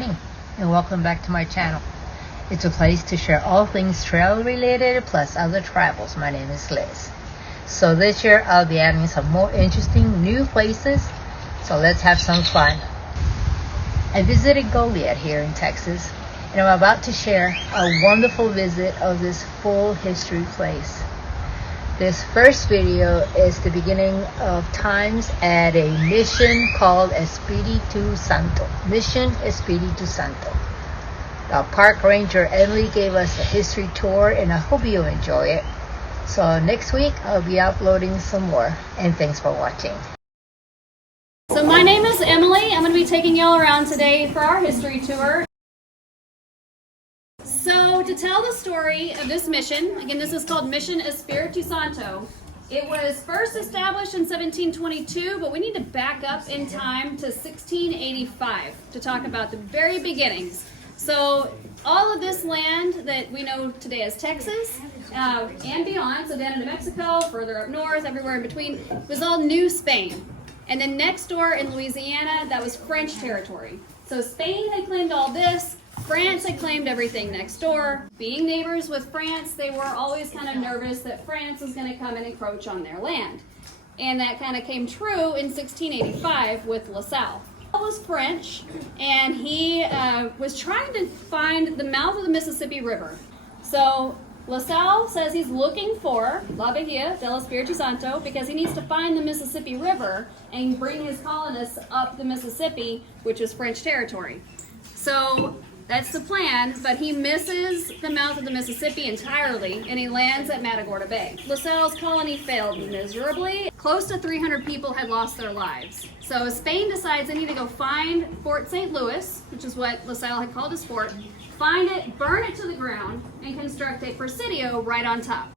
morning and welcome back to my channel. It's a place to share all things trail related plus other travels. My name is Liz. So this year I'll be adding some more interesting new places. So let's have some fun. I visited Goliad here in Texas and I'm about to share a wonderful visit of this full history place. This first video is the beginning of times at a mission called Espiritu Santo. Mission Espiritu Santo. Our park ranger Emily gave us a history tour and I hope you'll enjoy it. So next week I'll be uploading some more, and thanks for watching. So my name is Emily. I'm going to be taking y'all around today for our history tour. So to tell the story of this mission, again this is called Mission Espiritu Santo. It was first established in 1722, but we need to back up in time to 1685 to talk about the very beginnings. So all of this land that we know today as Texas and beyond, so down into Mexico, further up north, everywhere in between, was all New Spain. And then next door in Louisiana, that was French territory. So Spain had claimed all this. France had claimed everything next door. Being neighbors with France, they were always kind of nervous that France was going to come and encroach on their land. And that kind of came true in 1685 with La Salle. He was French, and he was trying to find the mouth of the Mississippi River. So La Salle says he's looking for La Bahia del Espiritu Santo because he needs to find the Mississippi River and bring his colonists up the Mississippi, which is French territory. So that's the plan, but he misses the mouth of the Mississippi entirely, and he lands at Matagorda Bay. La Salle's colony failed miserably. Close to 300 people had lost their lives. So Spain decides they need to go find Fort St. Louis, which is what La Salle had called his fort, find it, burn it to the ground, and construct a presidio right on top.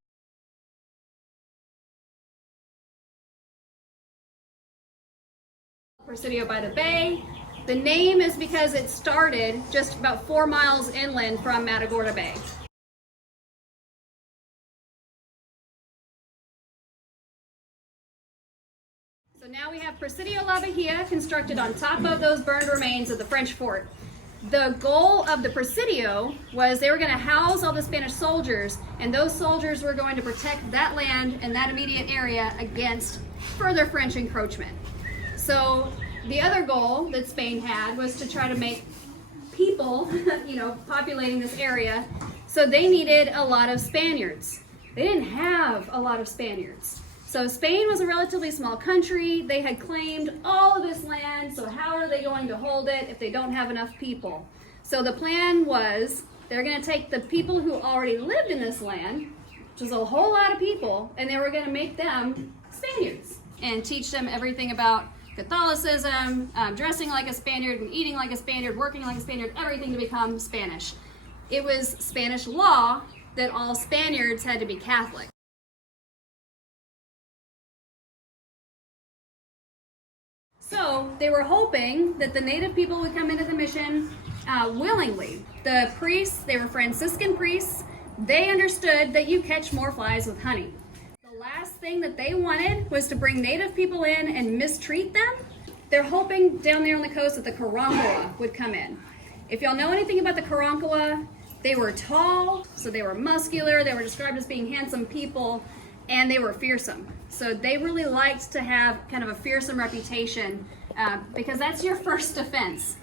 Presidio by the bay. The name is because it started just about 4 miles inland from Matagorda Bay. So now we have Presidio La Bahia constructed on top of those burned remains of the French fort. The goal of the Presidio was they were going to house all the Spanish soldiers, and those soldiers were going to protect that land and that immediate area against further French encroachment. So the other goal that Spain had was to try to make people, populating this area, so they needed a lot of Spaniards. They didn't have a lot of Spaniards. So Spain was a relatively small country. They had claimed all of this land, so how are they going to hold it if they don't have enough people? So the plan was they're going to take the people who already lived in this land, which is a whole lot of people, and they were going to make them Spaniards and teach them everything about Catholicism, dressing like a Spaniard and eating like a Spaniard, working like a Spaniard, everything to become Spanish. It was Spanish law that all Spaniards had to be Catholic. So they were hoping that the native people would come into the mission willingly. The priests, they were Franciscan priests, they understood that you catch more flies with honey. The last thing that they wanted was to bring native people in and mistreat them. They're hoping down there on the coast that the Karankawa would come in. If y'all know anything about the Karankawa, they were tall, so they were muscular, they were described as being handsome people, and they were fearsome. So they really liked to have kind of a fearsome reputation because that's your first defense.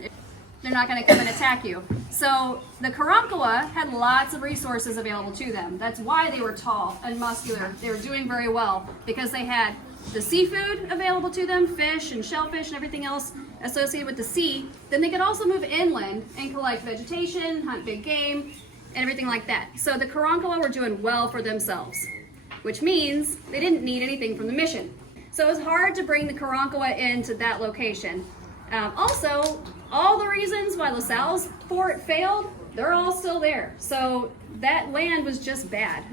They're not going to come and attack you. So the Karankawa had lots of resources available to them. That's why they were tall and muscular. They were doing very well because they had the seafood available to them, fish and shellfish and everything else associated with the sea. Then they could also move inland and collect vegetation, hunt big game, and everything like that. So the Karankawa were doing well for themselves, which means they didn't need anything from the mission. So it was hard to bring the Karankawa into that location. Also, all the reasons why La Salle's fort failed, they're all still there. So that land was just bad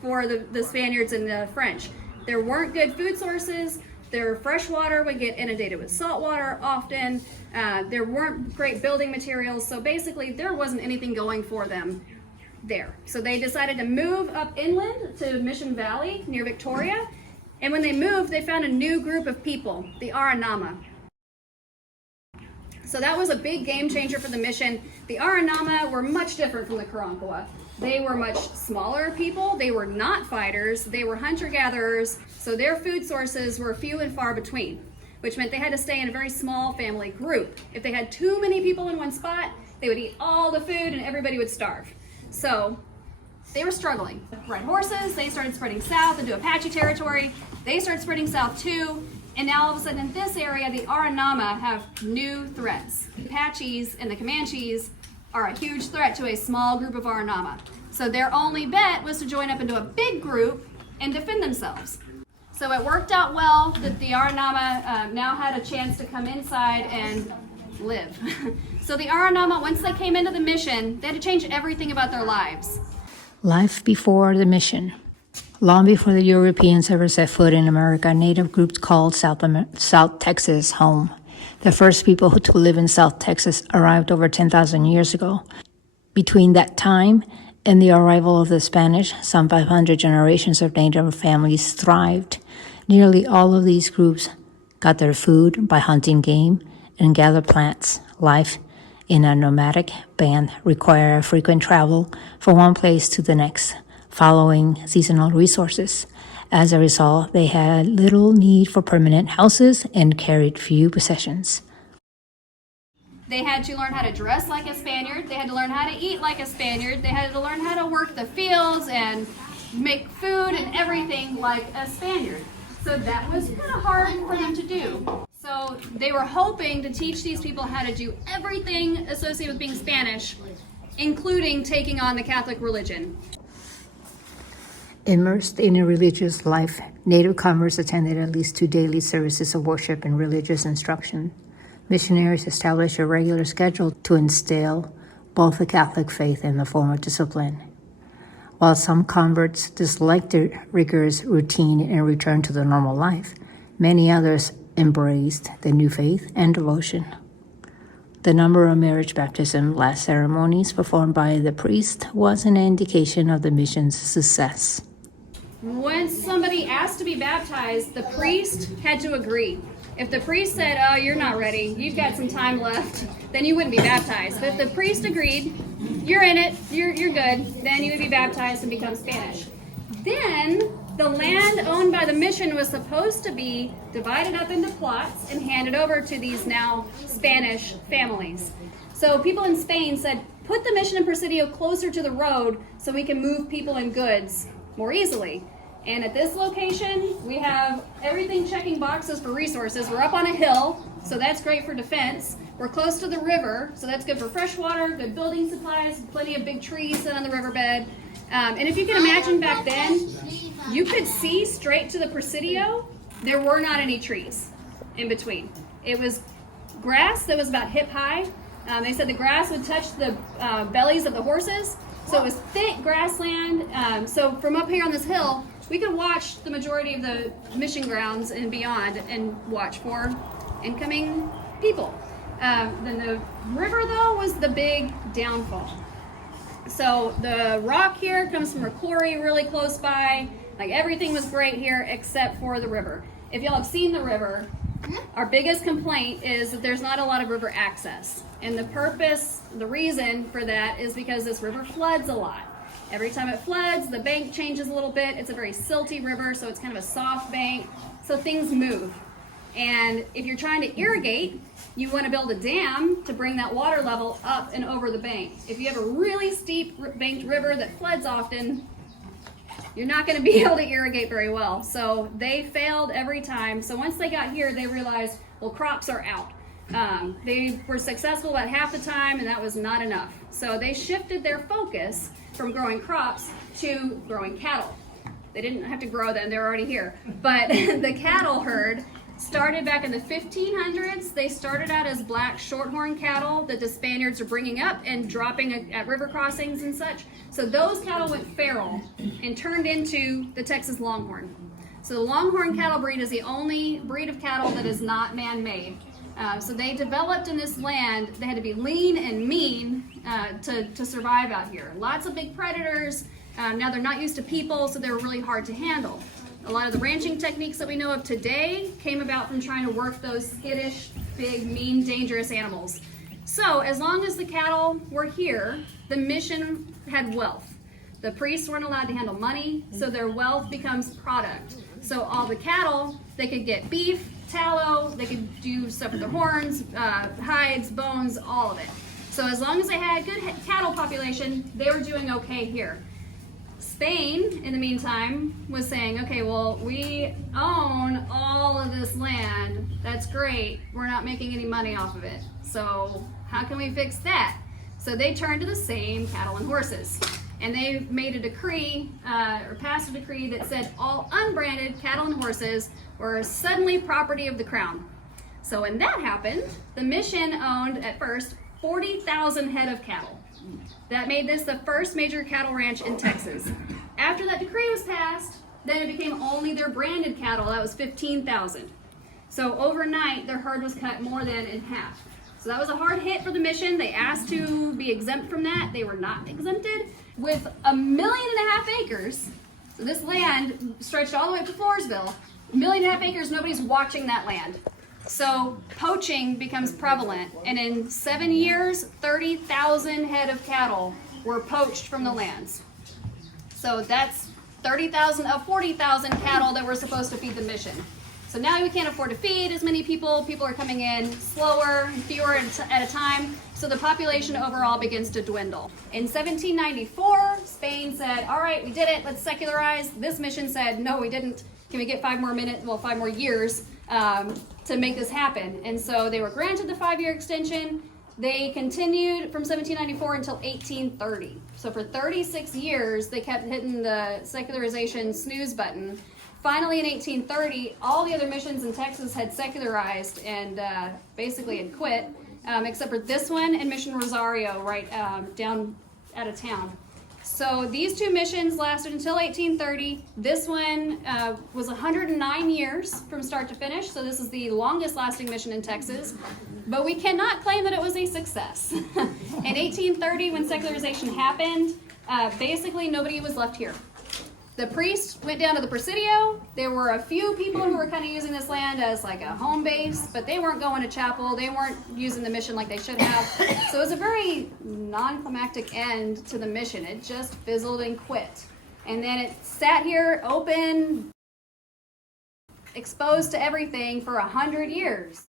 for the Spaniards and the French. There weren't good food sources. Their fresh water would get inundated with salt water often. There weren't great building materials. So basically there wasn't anything going for them there. So they decided to move up inland to Mission Valley near Victoria. And when they moved, they found a new group of people, the Aranama. So that was a big game changer for the mission. The Aranama were much different from the Karankawa. They were much smaller people. They were not fighters. They were hunter-gatherers. So their food sources were few and far between, which meant they had to stay in a very small family group. If they had too many people in one spot, they would eat all the food and everybody would starve. So they were struggling. Ride horses, they started spreading south into Apache territory. They started spreading south too. And now all of a sudden in this area, the Aranama have new threats. The Apaches and the Comanches are a huge threat to a small group of Aranama. So their only bet was to join up into a big group and defend themselves. So it worked out well that the Aranama now had a chance to come inside and live. So the Aranama, once they came into the mission, they had to change everything about their lives. Life before the mission. Long before the Europeans ever set foot in America, native groups called South Texas home. The first people to live in South Texas arrived over 10,000 years ago. Between that time and the arrival of the Spanish, some 500 generations of native families thrived. Nearly all of these groups got their food by hunting game and gather plants. Life in a nomadic band required frequent travel from one place to the next, following seasonal resources. As a result, they had little need for permanent houses and carried few possessions. They had to learn how to dress like a Spaniard. They had to learn how to eat like a Spaniard. They had to learn how to work the fields and make food and everything like a Spaniard. So that was kind of hard for them to do. So they were hoping to teach these people how to do everything associated with being Spanish, including taking on the Catholic religion. Immersed in a religious life, native converts attended at least 2 daily services of worship and religious instruction. Missionaries established a regular schedule to instill both the Catholic faith and the form of discipline. While some converts disliked the rigorous routine and returned to their normal life, many others embraced the new faith and devotion. The number of marriage, baptism, last ceremonies performed by the priest was an indication of the mission's success. When somebody asked to be baptized, the priest had to agree. If the priest said, "Oh, you're not ready, you've got some time left," then you wouldn't be baptized. But if the priest agreed, "You're in it, you're good," then you would be baptized and become Spanish. Then the land owned by the mission was supposed to be divided up into plots and handed over to these now Spanish families. So people in Spain said, "Put the mission in Presidio closer to the road so we can move people and goods more easily." And at this location, we have everything checking boxes for resources. We're up on a hill, so that's great for defense. We're close to the river, so that's good for fresh water, good building supplies, plenty of big trees on the riverbed. And if you can imagine back then, you could see straight to the Presidio. There were not any trees in between. It was grass that was about hip high. They said the grass would touch the bellies of the horses, so it was thick grassland. So from up here on this hill, we could watch the majority of the mission grounds and beyond and watch for incoming people. Then the river, though, was the big downfall. So the rock here comes from a quarry really close by. Like everything was great here except for the river. If y'all have seen the river, our biggest complaint is that there's not a lot of river access. And the reason for that is because this river floods a lot. Every time it floods, the bank changes a little bit. It's a very silty river, so it's kind of a soft bank. So things move. And if you're trying to irrigate, you want to build a dam to bring that water level up and over the bank. If you have a really steep banked river that floods often, you're not going to be able to irrigate very well. So they failed every time. So once they got here, they realized, well, crops are out. They were successful about half the time, and that was not enough. So they shifted their focus from growing crops to growing cattle. They didn't have to grow them, they were already here. But the cattle herd started back in the 1500s. They started out as black shorthorn cattle that the Spaniards are bringing up and dropping at river crossings and such. So those cattle went feral and turned into the Texas Longhorn. So the Longhorn cattle breed is the only breed of cattle that is not man-made. So they developed in this land. They had to be lean and mean to survive out here. Lots of big predators. Now they're not used to people, so they're really hard to handle. A lot of the ranching techniques that we know of today came about from trying to work those skittish big, mean, dangerous animals. So as long as the cattle were here, the mission had wealth. The priests weren't allowed to handle money, so their wealth becomes product. So all the cattle, they could get beef, tallow, they could do stuff with their horns, hides, bones, all of it. So as long as they had good cattle population, they were doing okay here. Spain, in the meantime, was saying, okay, well, we own all of this land. That's great. We're not making any money off of it. So how can we fix that? So they turned to the same cattle and horses. And they made a decree, or passed a decree that said all unbranded cattle and horses were suddenly property of the crown. So when that happened, the mission owned, at first, 40,000 head of cattle. That made this the first major cattle ranch in Texas. After that decree was passed, then it became only their branded cattle. That was 15,000. So overnight, their herd was cut more than in half. So that was a hard hit for the mission. They asked to be exempt from that. They were not exempted. With 1.5 million acres, so this land stretched all the way up to Floresville, 1.5 million acres, nobody's watching that land. So poaching becomes prevalent, and in 7 years, 30,000 head of cattle were poached from the lands. So that's 30,000 of 40,000 cattle that were supposed to feed the mission. So now we can't afford to feed as many people. People are coming in slower, fewer at a time. So the population overall begins to dwindle. In 1794, Spain said, all right, we did it, let's secularize. This mission said, no, we didn't. Can we get 5 more years to make this happen? And so they were granted the 5-year extension. They continued from 1794 until 1830. So for 36 years, they kept hitting the secularization snooze button. Finally, in 1830, all the other missions in Texas had secularized and basically had quit, except for this one and Mission Rosario, right down out of town. So these 2 missions lasted until 1830. This one was 109 years from start to finish, so this is the longest lasting mission in Texas. But we cannot claim that it was a success. In 1830, when secularization happened, basically nobody was left here. The priest went down to the Presidio. There were a few people who were kind of using this land as like a home base, but they weren't going to chapel. They weren't using the mission like they should have. So it was a very non-climactic end to the mission. It just fizzled and quit. And then it sat here open, exposed to everything for 100 years.